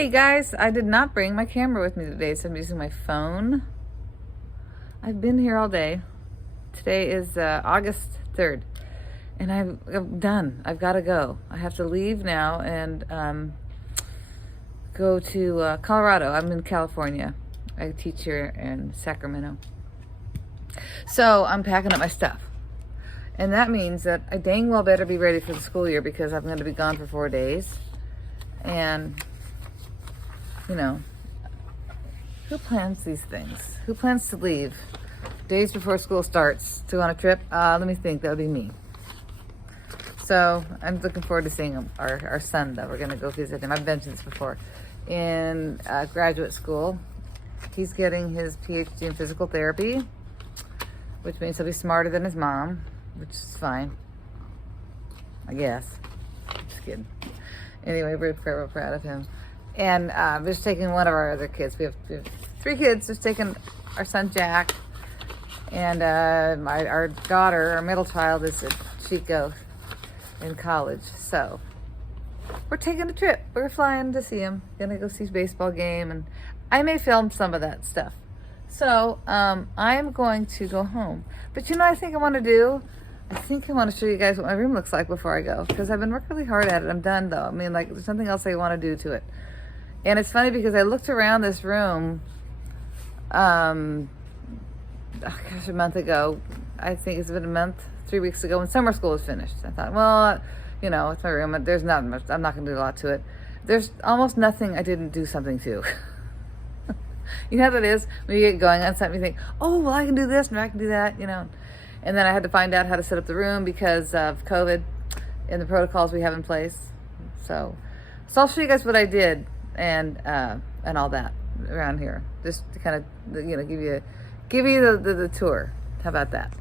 Hey guys, I did not bring my camera with me today, so I'm using my phone. I've been here all day. Today is August 3rd, and I'm done. I've got to go. I have to leave now and go to Colorado. I'm in California. I teach here in Sacramento. So I'm packing up my stuff. And that means that I dang well better be ready for the school year because I'm going to be gone for 4 days. And, you know, who plans these things? Who plans to leave days before school starts to go on a trip? Let me think. That would be me. So I'm looking forward to seeing him, our son, though. We're going to go visit him. I've mentioned this before. In graduate school, he's getting his PhD in physical therapy, which means he'll be smarter than his mom, which is fine, I guess. Just kidding. Anyway, we're very proud of him. And we're just taking one of our other kids. We have 3 kids. Just taking our son Jack, and our daughter, our middle child, is at Chico in college. So we're taking a trip. We're flying to see him. Gonna go see his baseball game, and I may film some of that stuff. So I'm going to go home. But you know what I think I want to do? I think I want to show you guys what my room looks like before I go, because I've been working really hard at it. I'm done though. I mean, like, there's something else I want to do to it. And it's funny because I looked around this room, a month ago. I think it's been a month, 3 weeks ago, when summer school was finished. I thought, well, you know, it's my room. There's not much. I'm not going to do a lot to it. There's almost nothing I didn't do something to. You know how that is? When you get going on something, you think, oh, well, I can do this and I can do that, you know. And then I had to find out how to set up the room because of COVID and the protocols we have in place. So I'll show you guys what I did and all that around here, just to kind of, you know, give you the tour. How about that?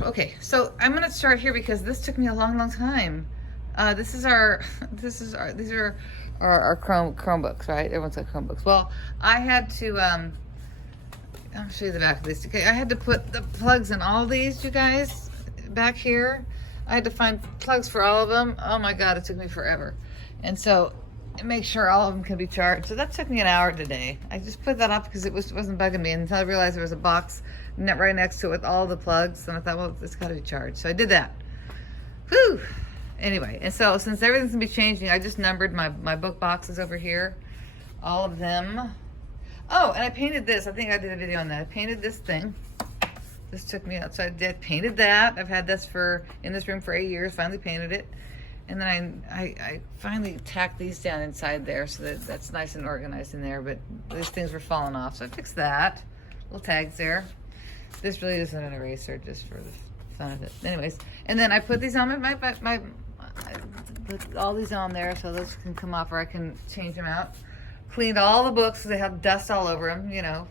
Okay, so I'm gonna start here because this took me a long time. These are our Chromebooks, right? Everyone's got Chromebooks. Well, I had to I'll show you the back of this. Okay, I had to put the plugs in all these, you guys, back here. I had to find plugs for all of them. Oh my God, it took me forever. And so make sure all of them can be charged. So that took me an hour today. I just put that up because it wasn't bugging me until I realized there was a box right next to it with all the plugs. And I thought, well, it's got to be charged. So I did that. Whew. Anyway, and so since everything's gonna be changing, I just numbered my book boxes over here, all of them. Oh, and I painted this. I think I did a video on that. I painted this thing. This took me out, so I painted that. I've had this in this room for 8 years. Finally painted it, and then I finally tacked these down inside there so that's nice and organized in there. But these things were falling off, so I fixed that. Little tags there. This really isn't an eraser, just for the fun of it. Anyways, and then I put these on I put all these on there so those can come off, or I can change them out. Cleaned all the books because they have dust all over them, you know.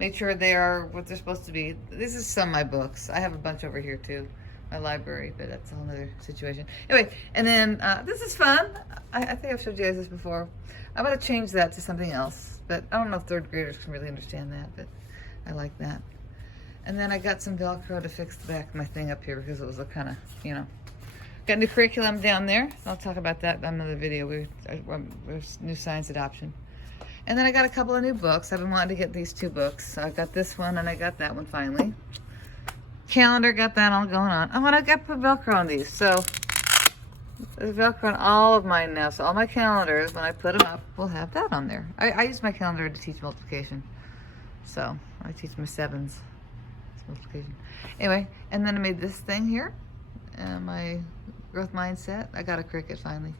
Made sure they are what they're supposed to be. This is some of my books. I have a bunch over here too, my library, but that's a whole other situation. Anyway, and then this is fun. I think I've showed you guys this before. I'm going to change that to something else, but I don't know if 3rd graders can really understand that, but I like that. And then I got some Velcro to fix the back of my thing up here because it was kind of, you know. Got new curriculum down there. I'll talk about that in another video. There's new science adoption. And then I got a couple of new books. I've been wanting to get these 2 books. So I got this one and I got that one finally. Calendar, got that all going on. Oh, and I got to put Velcro on these. So there's Velcro on all of mine now. So all my calendars, when I put them up, will have that on there. I use my calendar to teach multiplication. So I teach my 7s. It's multiplication. Anyway, and then I made this thing here. My growth mindset. I got a Cricut finally.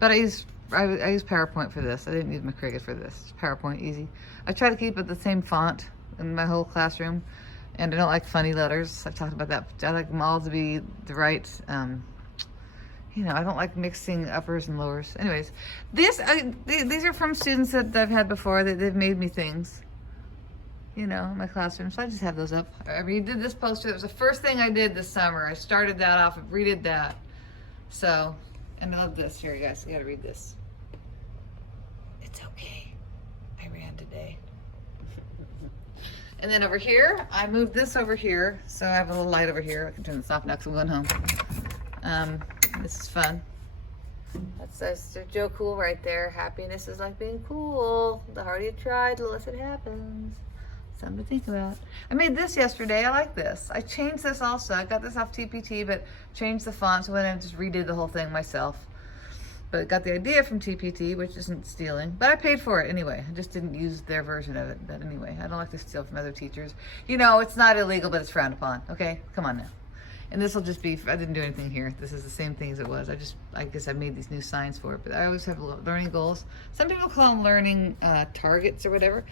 But I use PowerPoint for this. I didn't use my Cricut for this. It's PowerPoint, easy. I try to keep it the same font in my whole classroom, and I don't like funny letters. I've talked about that. I like them all to be the right, you know, I don't like mixing uppers and lowers. Anyways, these are from students that I've had before. They've made me things, you know, in my classroom. So I just have those up. I redid this poster. That was the first thing I did this summer. I started that off, redid that. So, and I love this. Here, you guys, you gotta read this. It's okay. I ran today. And then over here, I moved this over here. So I have a little light over here. I can turn this off now because I'm going home. This is fun. That's Joe Cool right there. Happiness is like being cool. The harder you try, the less it happens. Something to think about. I made this yesterday. I like this. I changed this also. I got this off TPT, but changed the font, so I went in and just redid the whole thing myself. But got the idea from TPT, which isn't stealing. But I paid for it anyway. I just didn't use their version of it. But anyway, I don't like to steal from other teachers. You know, it's not illegal, but it's frowned upon. Okay? Come on now. And this will just be, I didn't do anything here. This is the same thing as it was. I guess I made these new signs for it. But I always have learning goals. Some people call them learning targets or whatever.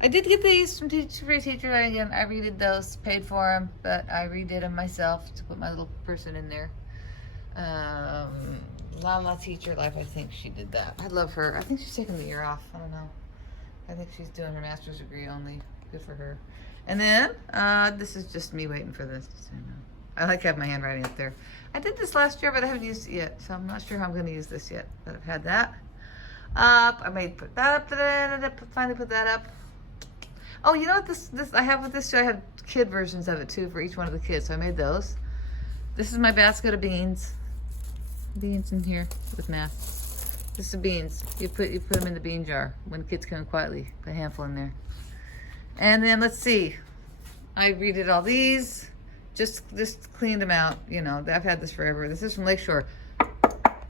I did get these from Free Teacher. Again, I redid those, paid for them, but I redid them myself to put my little person in there. La Teacher Life, I think she did that. I love her. I think she's taking the year off. I don't know. I think she's doing her master's degree only. Good for her. And then, this is just me waiting for this. So, I like having my handwriting up there. I did this last year, but I haven't used it yet, so I'm not sure how I'm going to use this yet. But I've had that up. I made put that up. Finally put that up. Oh, you know what this I have with this too? I have kid versions of it too for each one of the kids. So I made those. This is my basket of beans. Beans in here with math. This is beans. You put them in the bean jar when the kids come in quietly. Put a handful in there. And then let's see. I redid all these. Just cleaned them out. You know, I've had this forever. This is from Lakeshore.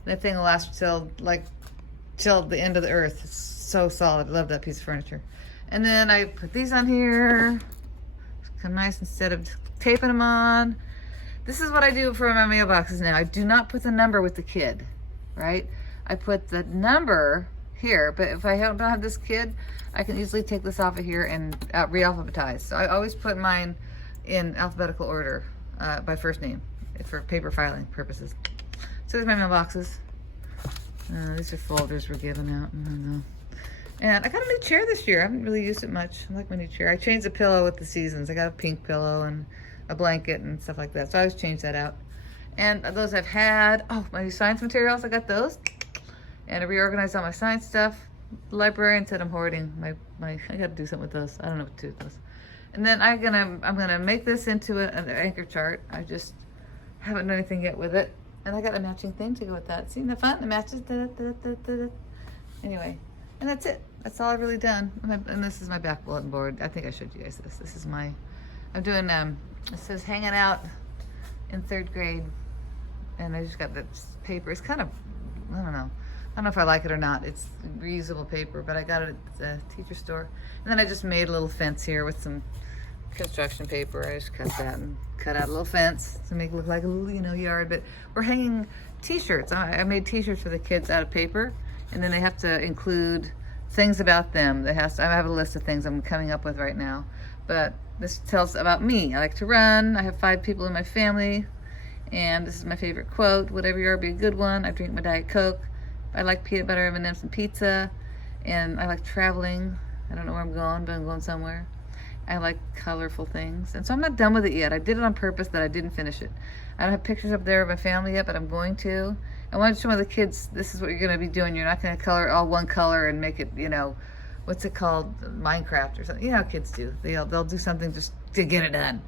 That thing will last till the end of the earth. It's so solid. I love that piece of furniture. And then I put these on here. It's kind of nice instead of taping them on. This is what I do for my mailboxes now. I do not put the number with the kid, right? I put the number here, but if I don't have this kid, I can easily take this off of here and re-alphabetize. So I always put mine in alphabetical order by first name for paper filing purposes. So there's my mailboxes. These are folders we're giving out. I don't know. And I got a new chair this year. I haven't really used it much. I like my new chair. I changed the pillow with the seasons. I got a pink pillow and a blanket and stuff like that. So I always change that out. And those I've had. Oh, my new science materials, I got those. And I reorganized all my science stuff. The librarian said I'm hoarding my I got to do something with those. I don't know what to do with those. And then I'm gonna make this into an anchor chart. I just haven't done anything yet with it. And I got a matching thing to go with that. See the fun? It matches. Anyway. And that's it. That's all I've really done. And this is my back bulletin board. I think I showed you guys this. This is I'm doing, it says hanging out in 3rd grade. And I just got this paper. It's kind of, I don't know if I like it or not. It's reusable paper, but I got it at the teacher store. And then I just made a little fence here with some construction paper. I just cut that and cut out a little fence to make it look like a little, yard. But we're hanging t-shirts. I made t-shirts for the kids out of paper. And then they have to include things about them. I have a list of things I'm coming up with right now. But this tells about me. I like to run. I have 5 people in my family. And this is my favorite quote. Whatever you are, be a good one. I drink my Diet Coke. I like peanut butter M&Ms and pizza. And I like traveling. I don't know where I'm going, but I'm going somewhere. I like colorful things. And so I'm not done with it yet. I did it on purpose, but I didn't finish it. I don't have pictures up there of my family yet, but I'm going to. I want to show the kids, this is what you're going to be doing. You're not going to color all one color and make it, what's it called? Minecraft or something. You know how kids do. They'll do something just to get it done.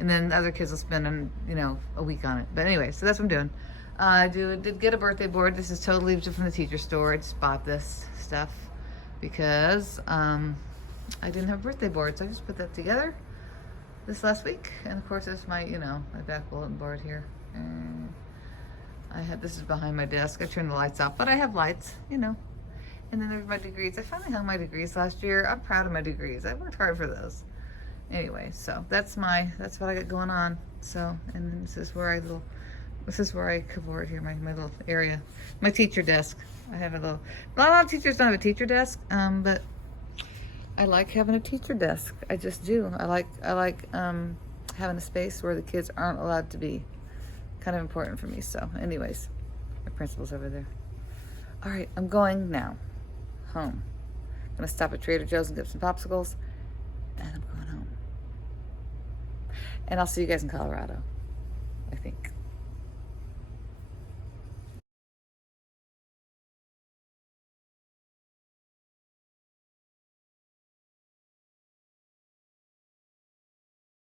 And then other kids will spend, a week on it. But anyway, so that's what I'm doing. I did get a birthday board. This is totally from the teacher store. I just bought this stuff because I didn't have a birthday board. So I just put that together this last week. And of course, there's my, my back bulletin board here. This is behind my desk. I turned the lights off, but I have lights, And then there's my degrees. I finally hung my degrees last year. I'm proud of my degrees. I worked hard for those. Anyway, so that's what I got going on. So, and then this is where I cavort here, my little area, my teacher desk. I have a lot of teachers don't have a teacher desk, but I like having a teacher desk. I just do. I like having a space where the kids aren't allowed to be. Kind of important for me. So anyways, my principal's over there. All right, I'm going now home. I'm gonna stop at Trader Joe's and get some popsicles, and I'm going home. And I'll see you guys in Colorado, I think.